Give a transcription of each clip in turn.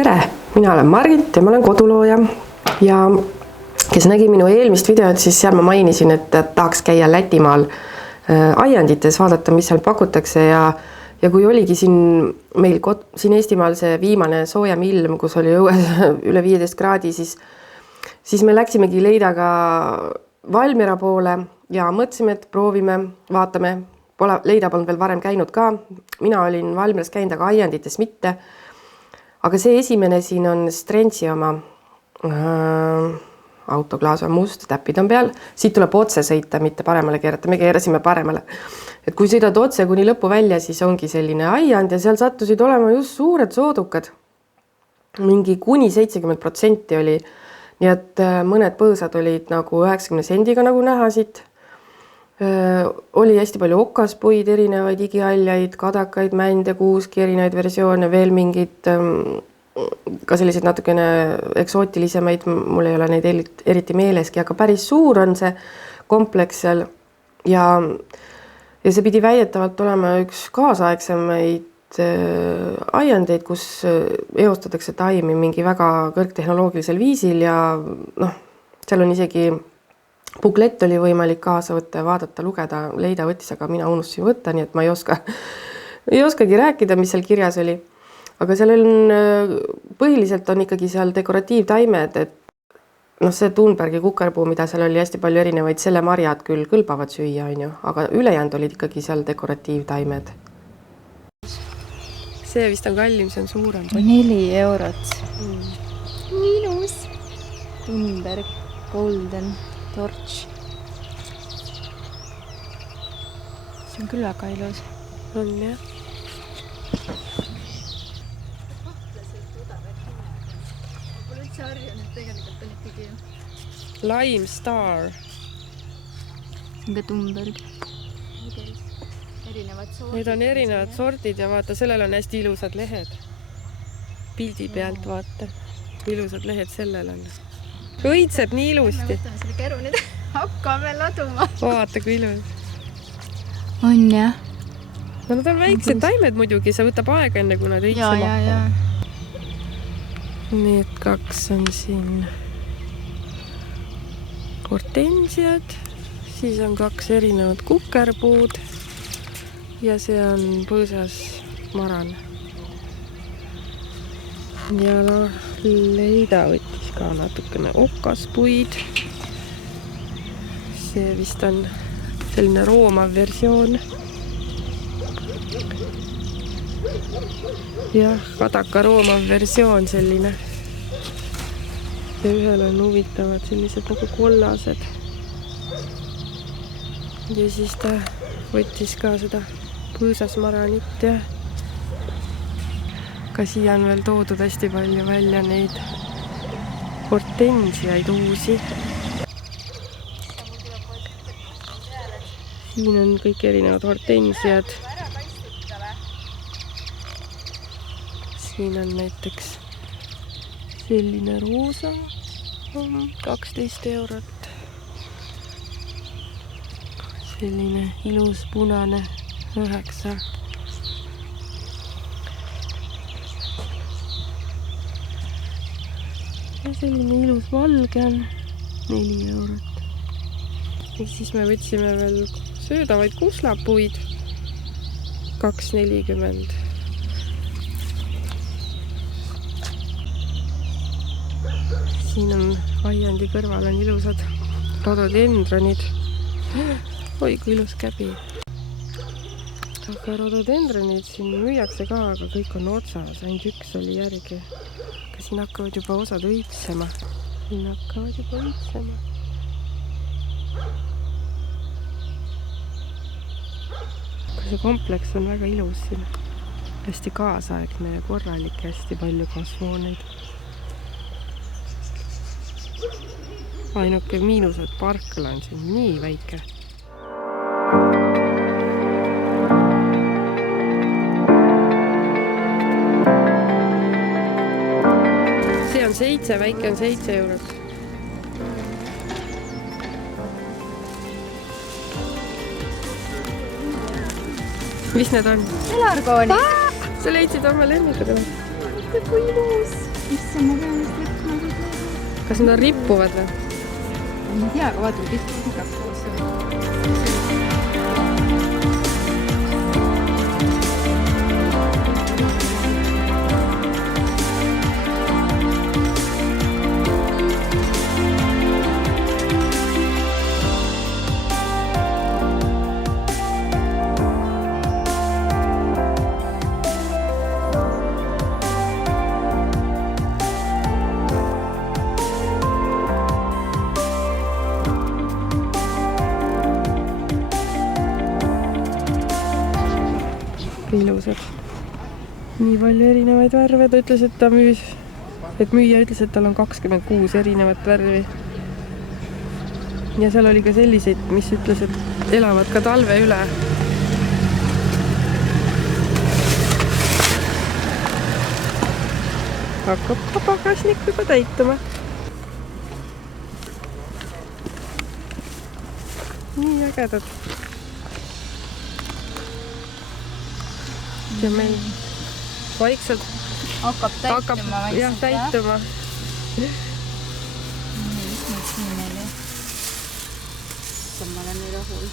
tere, mina olen Margit ja ma olen kodulooja ja kes nägi minu eelmist videot, siis seal ma mainisin, et tahaks käia Lätimaal aiandites, vaadata, mis seal pakutakse ja kui oligi siin meil siin Eestimaal see viimane soojem ilm, kus oli õues üle 15 kraadi, siis me läksimegi Leidaga Valmiera poole ja mõtlesime, et proovime, vaatame. Leida polnud veel varem käinud ka. Mina olin Valmieras käinud, aga aiandites mitte. Aga see esimene siin on Strentsi oma. Autoklaas on must, täpid on peal. Siit tuleb otse sõita, mitte paremale keerata. Me keerasime paremale. Et kui sõidad otse kuni lõpu välja, siis ongi selline aiand ja seal sattusid olema just suured soodukad. Mingi kuni 70% oli. Nii et mõned põõsad olid nagu 90 sendiga nagu näha siit. Oli hästi palju okaspuid, erinevaid igialjaid, kadakaid, mände, kuuski, erinevaid versioone, veel mingid ka sellised natukene eksootilisemaid, mul ei ole neid eriti meeleski, aga päris suur on see kompleks seal ja see pidi väidetavalt olema üks kaasaegsemaid aiandeid, kus eostatakse taimi mingi väga kõrgtehnoloogilisel viisil ja seal on isegi buklett oli võimalik kaasa võtta ja vaadata, lugeda, Leida võttis, aga mina unustasin võtta, nii et ma ei oskagi rääkida, mis seal kirjas oli. Aga seal on, põhiliselt on ikkagi seal dekoratiivtaimed, et see Thunbergi kukerpuu, mida seal oli hästi palju erinevaid, selle marjad küll kõlbavad süüa, aga ülejäänud olid ikkagi seal dekoratiivtaimed. See vist on kallim, see on suurem. 4 eurot. Ilus. Thunberg, Golden Torch. See on küll väga ilus. On, jah. Lime Star. See on ka Thunberg. Need on erinevad sordid ja vaata, sellel on hästi ilusad lehed. Pildi pealt vaata. Ilusad lehed sellel on. Õitseb nii ilusti. Me võtame selle keru nüüd. Hakkame laduma. Vaata, kui ilus. On, jah. No nad on väiksed taimed muidugi. See võtab aega enne, kui nad õitsema hakkavad. Need 2 on siin hortensiad. Siis on 2 erinevad kukerpuud. Ja see on põõsas maran. Ja Leida võttis ka natukene okaspuid. See vist on selline roomav versioon. Jah, kadaka roomav versioon selline. Ja ühel on huvitavad sellised nagu kollased. Ja siis ta võttis ka seda põõsasmaranit ja ka siia on veel toodud hästi palju välja neid hortensiaid uusi. Siin on kõik erinevad hortensiad. Siin on näiteks selline roosa, 12 eurot. Selline ilus punane, 9. Ja selline ilus valge on 4 eurot. Ja siis me võtsime veel söödavaid kuslapuid 2,40. Siin on aiandi kõrval on ilusad rododendronid. Oi, kui ilus käbi. Aga rododendronid siin müüakse ka, aga kõik on otsas. Ainult üks oli järgi. Siin hakkavad juba osad õitsema. See kompleks on väga ilus siin. Hästi kaasaegne ja korralik, hästi palju kasvuhooneid. Ainuke miinus, et parkla on siin nii väike. See on 7, väike on 7 eurot. Mis need on? Pelargoonid. Sa leidsid oma lemmikud. Kui ilus. issand, ma pean vist võtma. Kas nad rippuvad või? Ma ei tea, aga vaata, kui pikalt koos on. Ilusad. Nii palju erinevaid värve. Ta ütles, et ta müüs, et müüja ütles, et tal on 26 erinevat värvi. Ja seal oli ka selliseid, mis ütles, et elavad ka talve üle. Hakkab ka pagasnik juba täituma. Nii ägedad. Ja meil vaikselt hakkab täituma vaikselt. Jah, täituma. Mis nüüd siin meil ei? Ma olen nii rahul.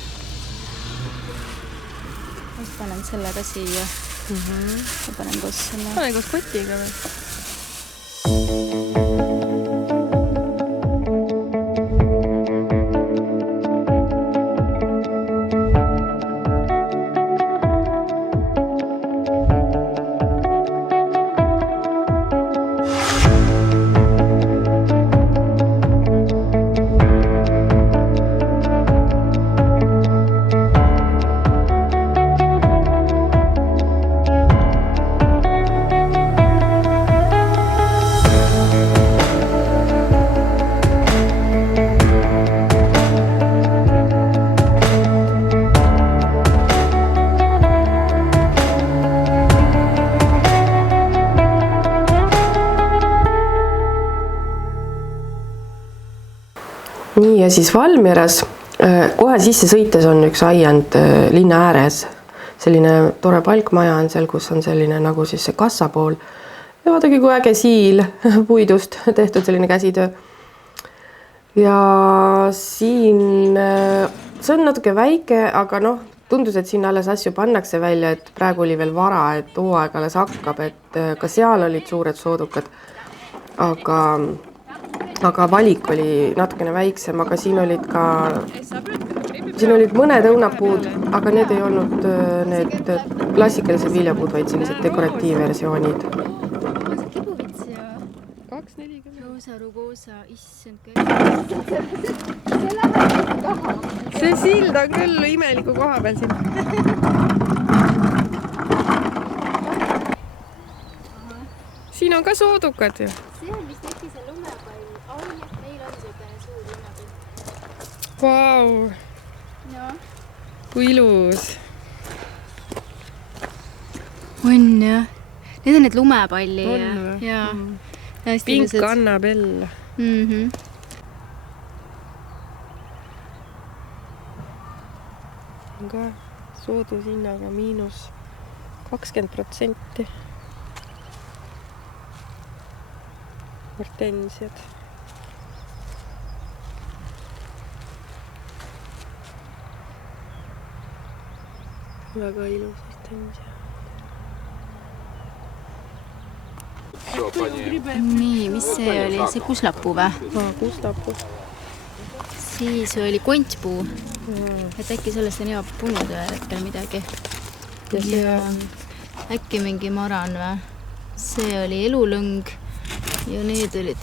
Ma panen selle ka siia. Ma panen koos selle. Panen koos kotiga või? Nii, ja siis Valmieras kohe sisse sõites on üks aiand linna ääres. Selline tore palkmaja on seal, kus on selline nagu siis see kassapool. Ja vaadagi, kui äge siil puidust tehtud selline käsitöö. Ja siin see on natuke väike, aga noh, tundus, et sinna alles asju pannakse välja, et praegu oli veel vara, et hooaeg alles hakkab, et ka seal olid suured soodukad. Aga valik oli natukene väiksem, aga siin olid mõned õunapuud, aga need ei olnud need klassikalised viljapuud, vaid sellised dekoratiivversioonid. Roosa, issand see sild on küll imeliku koha peal siin. Siin on ka soodukad ju. See on vist äkki see lumepall. Meil on selline suur lumepall. Vau! No. Kui ilus! On jah. Need on need lumepalli. On ja. Pink Annabelle. On ka soodushinnaga -20%. Hortensiad. Väga ilus hortensia. Nii, mis see oli? See kuslapuu või? Kuslapuu. Siis oli kontpuu. Et äkki sellest on hea punuda hetkel midagi. Ja see on äkki mingi maran või? See oli elulõng. Ja need olid...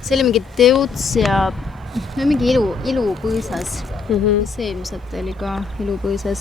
See oli mingi teuts ja... mingi ilupõõsas. See ilmselt oli ka ilupõõsas.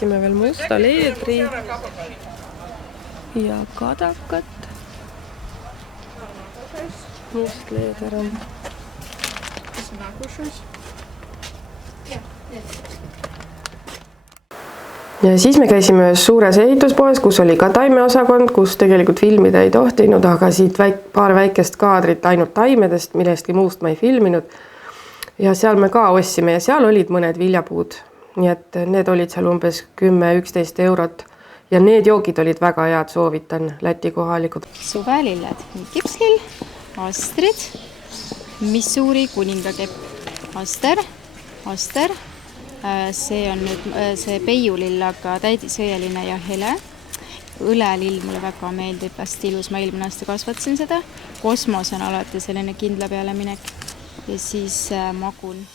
leidsime veel musta leedri ja kadakat. Must leeder on. Ja siis me käisime ühes suures ehituspoes, kus oli ka taimeosakond, kus tegelikult filmida ei tohtinud, aga siit paar väikest kaadrit ainult taimedest, millestki muust ma ei filminud. Ja seal me ka ostsime ja seal olid mõned viljapuud. Nii et need olid seal umbes 10-11 eurot ja need joogid olid väga head, soovitan, Läti kohalikud. Suvelilled, kipslill, astrid, Missouri kuningakepp, aster. See on nüüd see peiulill, aga täidisõeline ja hele. Õlelill mulle väga meeldib, hästi ilus, ma eelmine aasta kasvatasin seda. Kosmos on alati selline kindla peale minek ja siis magun.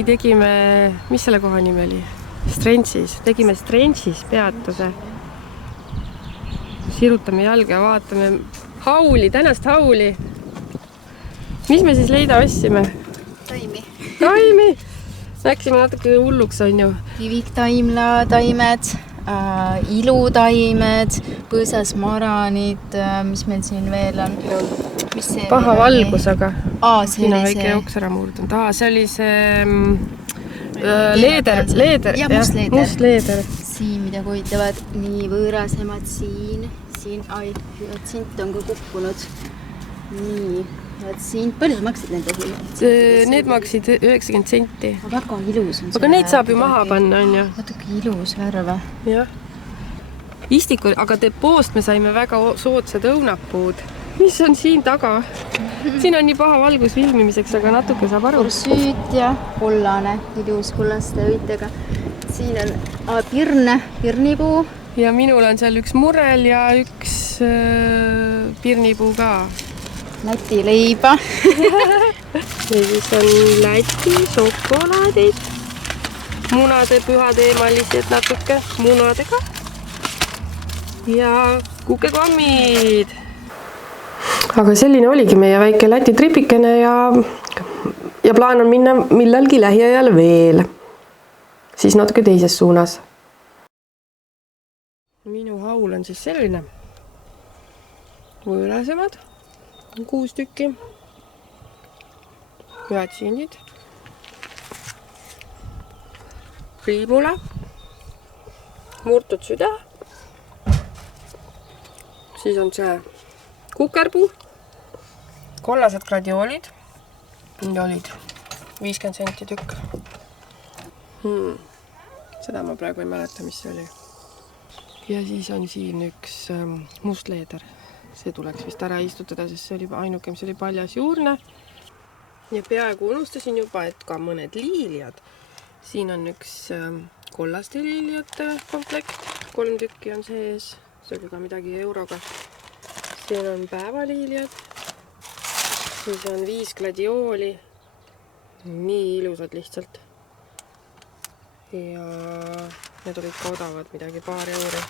nii tegime, mis selle koha nimi oli? Strentsis. Tegime Strentsis peatuse. Sirutame jalga ja vaatame hauli, tänast hauli. Mis me siis leida ostsime? Taimi. Taimi! Läksime natuke hulluks, on ju. Kiviktaimla taimed, ilutaimed, põõsas maranid, mis meil siin veel on? Paha valgus, aga siin on väike see... jooks ära murdunud. See oli see leeder. Ja, must leeder. Siin midagi hoitavad nii võõrasemad siin, siin on ka kukkunud. Nii, et siin, palju sa maksid nende hiljad? Need maksid 90 senti. Väga ilus on see. Aga neid saab ju maha panna, on ju. Natuke ilus värv. Jah. Istiku, aga depoost me saime väga soodsad õunapuud. Mis on siin taga? Siin on nii paha valgus filmimiseks, aga natuke saab aru. Süüt ja kollane, ilus kullaste õitega. Siin on pirnipuu. Ja minul on seal üks murel ja üks pirnipuu ka. Läti leiba. Ja siis on Läti šokolaadid. Munade pühateemalised natuke munadega. Ja kukekommid. Aga selline oligi meie väike Läti tripikene ja plaan on minna millalgi lähiajal veel. Siis natuke teises suunas. Minu haul on siis selline. Võõrasemad. 6 tükki. Hüatsiinid. Riibula. Murtud süda. Siis on see kukerpuu. Kollased gradioolid. Need olid 50 senti tükk. Seda ma praegu ei mäleta, mis see oli. Ja siis on siin üks mustleeder. See tuleks vist ära istutada, sest see oli ainuke, mis oli paljas juurne. Ja peaaegu unustasin juba, et ka mõned liiliad. Siin on üks kollaste liiliate komplekt. 3 tükki on sees. See oli ka midagi euroga. Siin on päevaliiliad. Siis on 5 gladiooli. Nii ilusad lihtsalt. Ja need olid ka odavad midagi, paar euri.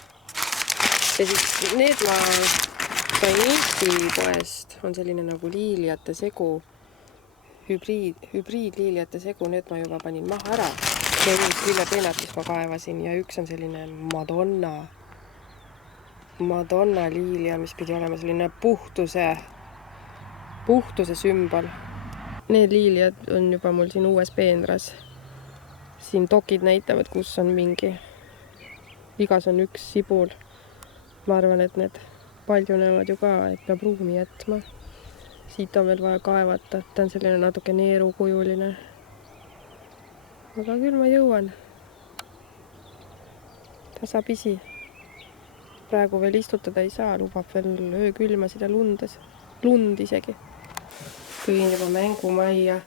Ja siis need ma sain Eesti poest. On selline nagu liiliate segu. Hübriidliiliate segu. Need ma juba panin maha ära. Ja üks lillepeenad, mis ma kaevasin. Ja üks on selline Madonna liilia, mis pidi olema selline puhtuse sümbol. Need liiliad on juba mul siin uues peenras. Siin dokid näitavad, kus on mingi. Igas on üks sibul. Ma arvan, et need paljunevad ju ka, et peab ruumi jätma. Siit on veel vaja kaevata. Ta on selline natuke neerukujuline. Aga küll ma jõuan. Tasapisi. Praegu veel istutada ei saa, lubab veel öökülmasid ja lund isegi. Kõin juba mängumajja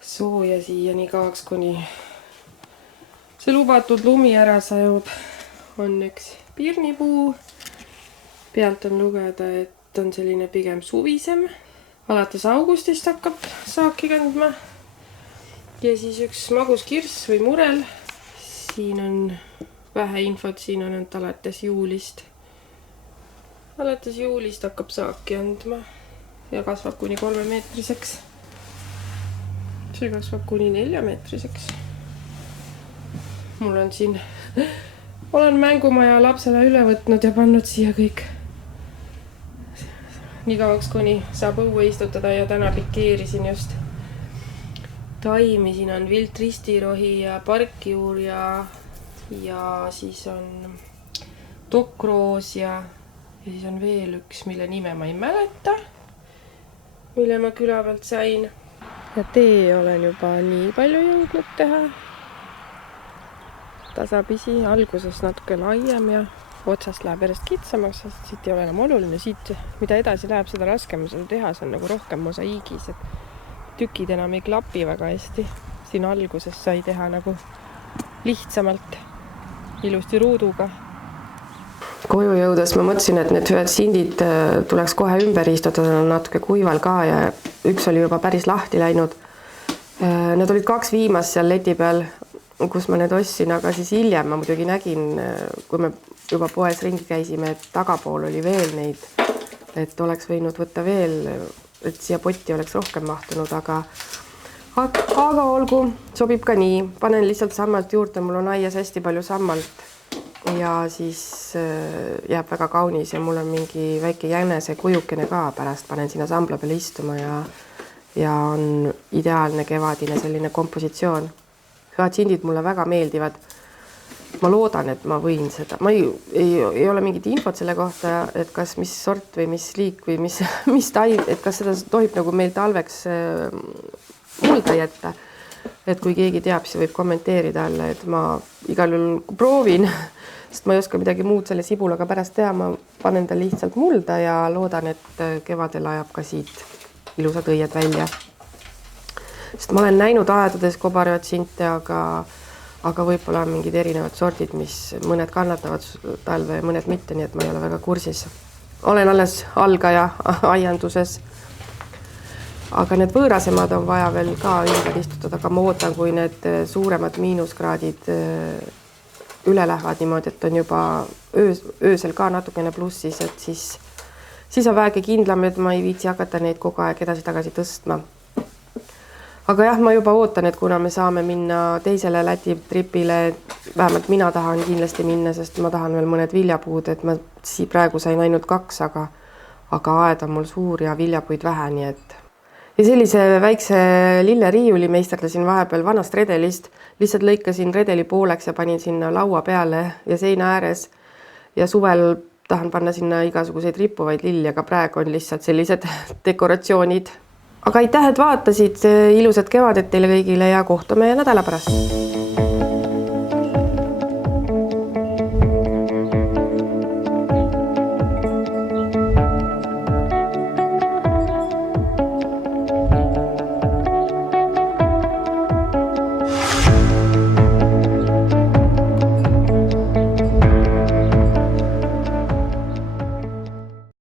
sooja siia nii kaoks, kuni see lubatud lumi ära sajub. On üks pirnipuu. Pealt on lugeda, et on selline pigem suvisem. Alates augustist hakkab saaki kandma. Ja siis üks magus kirss või murel. Siin on vähe infot, siin on ainult alates juulist. Alates juulist hakkab saaki andma ja kasvab kuni 3-meetriseks. See kasvab kuni 4-meetriseks. Mul on siin, olen mängumaja lapsele üle võtnud ja pannud siia kõik. Nii kauaks, kuni saab õue istutada ja täna pikeerisin just taimi. Siin on vilt ristirohi ja parkjuur ja siis on dokroos ja siis on veel üks, mille nime ma ei mäleta, mille ma küla pealt sain. Ja tee olen juba nii palju jõudnud teha. Tasapisi, alguses natuke laiem ja otsast läheb järjest kitsamaks, sest siit ei ole enam oluline. Siit, mida edasi läheb, seda raskem seda teha, see on nagu rohkem mosaiigis, et tükid enam ei klapi väga hästi. Siin alguses sai teha nagu lihtsamalt. Ilusti ruuduga. Koju jõudes ma mõtlesin, et need hüatsindid tuleks kohe ümber istutada natuke kuival ka ja üks oli juba päris lahti läinud. Need olid 2 viimast seal leti peal, kus ma need ostsin, aga siis hiljem ma muidugi nägin, kui me juba poes ringi käisime, et tagapool oli veel neid, et oleks võinud võtta veel, et siia potti oleks rohkem mahtunud, aga olgu, sobib ka nii. Panen lihtsalt sammalt juurde, mul on aias hästi palju sammalt ja siis jääb väga kaunis ja mul on mingi väike jänese kujukene ka pärast. Panen sinna sambla peale istuma ja on ideaalne kevadine selline kompositsioon. Hüatsindid mulle väga meeldivad. ma loodan, et ma võin seda, ma ei ole mingit infot selle kohta, et kas mis sort või mis liik või mis taim, et kas seda tohib nagu meil talveks mulda jätta. Et kui keegi teab, siis võib kommenteerida alla, et ma igal juhul proovin, sest ma ei oska midagi muud selle sibulaga pärast teha, ma panen ta lihtsalt mulda ja loodan, et kevadel ajab ka siit ilusad õied välja. Sest ma olen näinud aedades kobarjatsinte, aga võib-olla on mingid erinevad sordid, mis mõned kannatavad talve ja mõned mitte, nii et ma ei ole väga kursis. Olen alles algaja aianduses. Aga need võõrasemad on vaja veel ka ümber istutada, aga ma ootan, kui need suuremad miinuskraadid üle lähevad niimoodi, et on juba öösel ka natukene plussis, et siis on vähegi kindlam, et ma ei viitsi hakata neid kogu aeg edasi-tagasi tõstma. Aga jah, ma juba ootan, et kuna me saame minna teisele Läti tripile, vähemalt mina tahan kindlasti minna, sest ma tahan veel mõned viljapuud, et ma praegu sain ainult 2, aga aed on mul suur ja viljapuid vähe, nii et ja sellise väikse lilleriiuli meisterdasin vahepeal vanast redelist, lihtsalt lõikasin redeli pooleks ja panin sinna laua peale ja seina ääres ja suvel tahan panna sinna igasuguseid rippuvaid lilli, aga praegu on lihtsalt sellised dekoratsioonid. Aga aitäh, et vaatasid, ilusat kevadet teile kõigile ja kohtume nädala pärast.